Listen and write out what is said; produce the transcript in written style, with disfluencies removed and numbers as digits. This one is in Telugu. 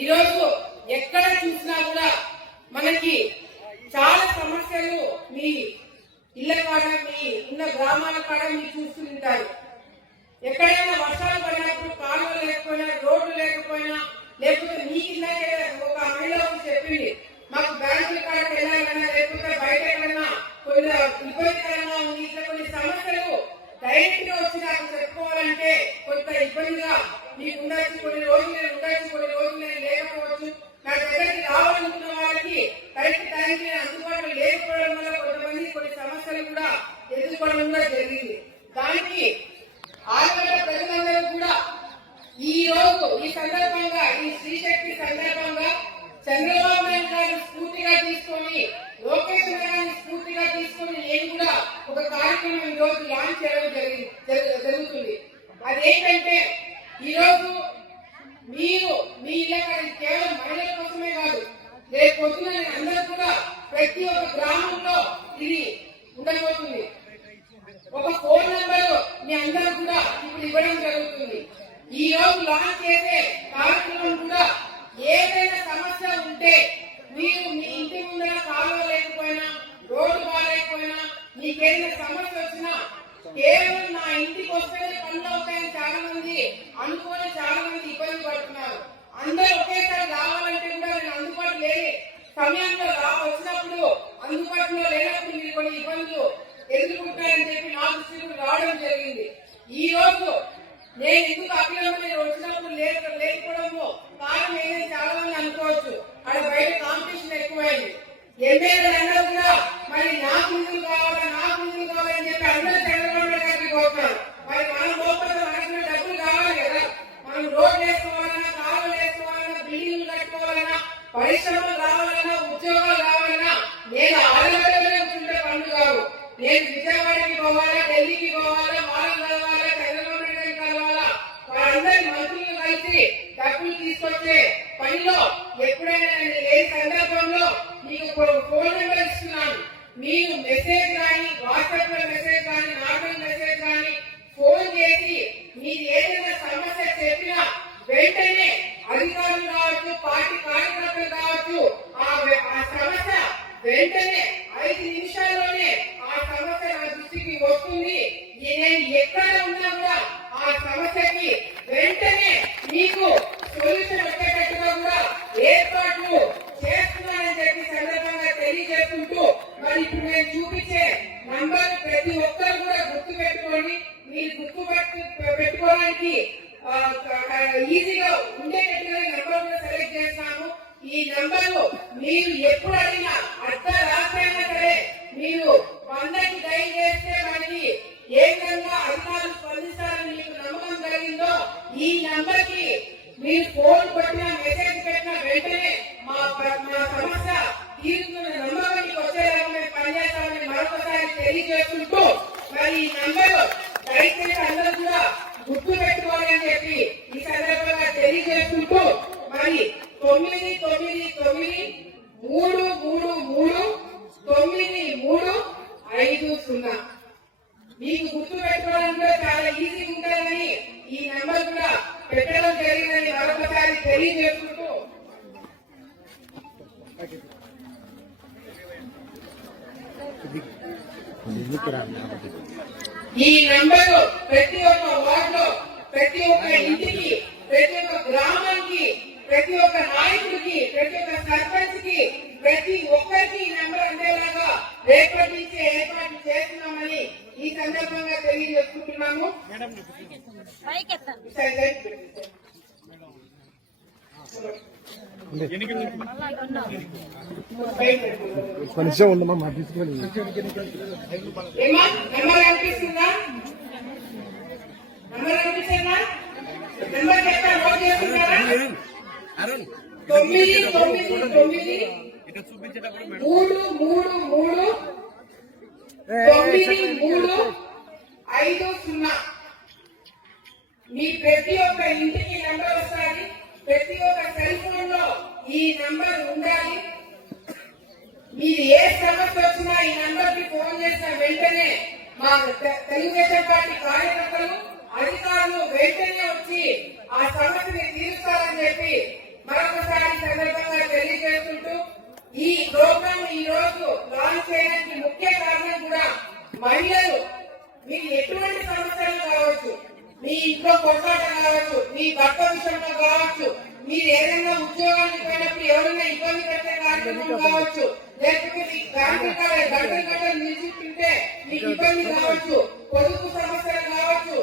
ఈరోజు ఎక్కడ చూసినా కూడా మనకి చాలా సమస్యలు మీ ఇళ్ల కాడ మీ ఉన్న గ్రామాల కాడ మీరు చూస్తుంటారు. ఎక్కడైనా వర్షాలు పడినప్పుడు కాలువలు లేకపోయినా రోడ్లు లేకపోయినా లేకపోతే మీ కిందకే ఒక మహిళ చెప్పింది మాకు బ్యాంకుల కాడకి వెళ్ళాలన్నా లేకపోతే బయట ఎక్కడన్నా కొన్ని ఇబ్బందికరంగా ఉంది, ఇట్లా కొన్ని సమస్యలు డైరెక్ట్ గా వచ్చి నాకు చెప్పుకోవాలంటే కొంత ఇబ్బందిగా మీకు ఉండొచ్చు, కొన్ని రోజులు ఉండొచ్చు, కొన్ని రోజులు లేకపోవచ్చు. నా దగ్గరికి రావాలనుకున్న వాళ్ళకి కరెక్ట్ టైంకి అందుబాటులో లేకపోవడం వల్ల కొంతమంది కొన్ని సమస్యలు కూడా ఎదుర్కోవడం కూడా జరిగింది. దానికి ఆంధ్ర ప్రజలందరూ కూడా ఈ రోజు ఈ సందర్భంగా ఈ శ్రీశక్తి సందర్భంగా చంద్రబాబు నాయుడు గారు స్ఫూర్తిగా తీసుకొని లోకేష్ గారిని స్ఫూర్తిగా తీసుకొని నేను కూడా ఒక కార్యక్రమం ఈ రోజు లాంచ్ చేయడం జరుగుతుంది. అదేంటంటే ఈ రోజు మీరు మీ ఇళ్ళ కేవలం మహిళల కోసమే కాదు, రేపు పొద్దున అందరూ కూడా ప్రతి ఒక్క గ్రామంలో ఇది ఉండబోతుంది. ఒక ఫోన్ నంబర్ మీ అందరూ కూడా ఇప్పుడు ఇవ్వడం జరుగుతుంది. ఈ రోజు లాంచ్ చేసే కార్యక్రమం కూడా ఏదైనా సమస్య ఉంటే మీరు మీ ఇంటి ముందర కాలువ లేకపోయినా రోడ్డు బాగాలేకపోయినా మీకేదైనా సమస్య వచ్చినా కేవలం నా ఇంటికి వస్తేనే పనులు అవుతాయని చాలా మంది అనుకోని చాలా మంది ఇబ్బంది పడుతున్నారు. అందరూ ఒకేసారి రావాలంటే కూడా నేను అందుబాటు లేని సమయంలో వచ్చినప్పుడు అందుబాటులో లేనప్పుడు మీరు కొన్ని ఇబ్బందులు ఎదుర్కొంటారని చెప్పి నా దృష్టికి రావడం జరిగింది. ఈ రోజు నేను ఎందుకు అభినందన వచ్చినప్పుడు లేకపోవడము కారణం ఏదైనా చాలా మంది అనుకోవచ్చు, అక్కడ బయట కాంపిటీషన్ ఎక్కువైంది. ఎమ్మెల్యేలు అందరూ కూడా మరి నాకు నిధులు కావాలని చెప్పి అందరూ చంద్రబాబు గారికి కోరుతారు. మరి మనం లోపల మనకు డబ్బులు కావాలి కదా, మనం రోడ్లు వేసుకోవాలన్నా కాలువలు వేసుకోవాలన్నా బిల్డింగ్లు కట్టుకోవాలన్నా పరిశ్రమలు రావాలన్నా ఉద్యోగాలు రావాలన్నా నేను ఆడగడ్డలో ఉంటే పనులు కావు. నేను విజయవాడకి పోవాలా, ఢిల్లీకి పోవాలా, వాళ్ళని కలవాలా, చంద్రబాబు నాయుడు కలవాలా, వాళ్ళందరి మంత్రులు కలిసి డబ్బులు తీసుకొచ్చే పనిలో ఎప్పుడైనా ఏ సందర్భంలో మీకు ఫోన్ నెంబర్ ఇస్తున్నాను. మీరు మెసేజ్ కానీ వాట్సాప్ లో మెసేజ్ కానీ నార్మల్ మెసేజ్ కానీ ఫోన్ చేసి మీరు ఏదైనా సమస్య చెప్పినా వెంటనే అధికారులు కావచ్చు, పార్టీ కార్యకర్తలు కావచ్చు, ఆ సమస్య వెంటనే 5 నిమిషాల్లోనే ఆ సమస్య నా దృష్టికి వస్తుంది. నేను ఎక్కడ ఉన్నా కూడా ఆ సమస్యకి వెంటనే మీకు సొల్యూషన్ వచ్చేటట్టుగా కూడా ఏర్పాట్లు చేస్తున్నానని చెప్పి సందర్భంగా తెలియజేసుకుంటూ మరి ఇప్పుడు నేను చూపించే నంబర్ ప్రతి ఒక్కరు కూడా గుర్తు పెట్టుకోండి. మీరు గుర్తు పెట్టుకోవడానికి ఈజీగా ఉండేటట్టుగా నంబర్ కూడా సెలెక్ట్ చేస్తాను. ఈ నంబరు మీరు ఎప్పుడు అడిగినా అర్ధరాత్రైనా సరే మీరు 100కి డైల్ చేస్తే మనకి ఏ విధంగా అధికారులు స్పందిస్తారని మీకు నమ్మకం కలిగిందో ఈ నంబర్ కి మీరు ఫోన్ కొట్టినా మెసేజ్ పెట్టినా వెంటనే మా సమస్య తీరుతున్న నమ్మకానికి వచ్చేలాగా మేము పనిచేస్తామని మరొకసారి తెలియజేసుకుంటూ మరి ఈ నంబర్ దయచేసి అందరూ కూడా గుర్తు పెట్టుకోవాలని చెప్పి ఈ సందర్భంగా తెలియజేసుకుంటూ మరి 999333950 మీకు గుర్తు పెట్టుకోవడం కూడా చాలా ఈజీగా ఉంటుందని ఈ నెంబర్ కూడా పెట్టడం జరిగిందని మరొకసారి తెలియజేసుకుంటూ ఈ నెంబర్ ప్రతి ఒక్క వార్డులో ప్రతి ఒక్క ఇంటికి ప్రతి ఒక్క గ్రామానికి ప్రతి ఒక్క నాయకుడికి ప్రతి ఒక్క సర్పంచ్ కి ప్రతి ఒక్కరికి ఈ నెంబర్ అందేలాగా రేపటి నుంచి ఏర్పాటు చేస్తున్నామని ఈ సందర్భంగా తెలియజేసుకుంటున్నాము. ఏమా నెంబర్ అనిపిస్తుందా? నెంబర్ అనిపిస్తుందా? నెంబర్ చెప్తా నోట్ చేసుకుంటారా? 999333950 మీ ప్రతి ఒక్క ఇంటికి నెంబర్ వస్తుంది. ప్రతి ఒక్క సెల్ ఫోన్ లో ఈ నెంబర్ ఉండాలి. మీరు ఏ సమస్య వచ్చినా ఈ నెంబర్ కి ఫోన్ చేసిన వెంటనే మా తెలుగుదేశం పార్టీ కార్యకర్తలు అధికారులు వెంటనే వచ్చి ఆ సమస్యని తీరుస్తారని చెప్పి మరొకసారి మహిళలు మీరు ఎటువంటి సమస్యలు కావచ్చు, మీ ఇంట్లో కొట్లాట కావచ్చు, మీ భర్త విషయంలో కావచ్చు, మీరు ఏదైనా ఉద్యోగానికి పోయినప్పుడు ఎవరైనా ఇబ్బంది పెట్టే కార్యక్రమం కావచ్చు, లేకపోతే మీ గంటలు నిలిచిస్తుంటే మీకు ఇబ్బంది కావచ్చు, పొదుపు సమస్యలు కావచ్చు,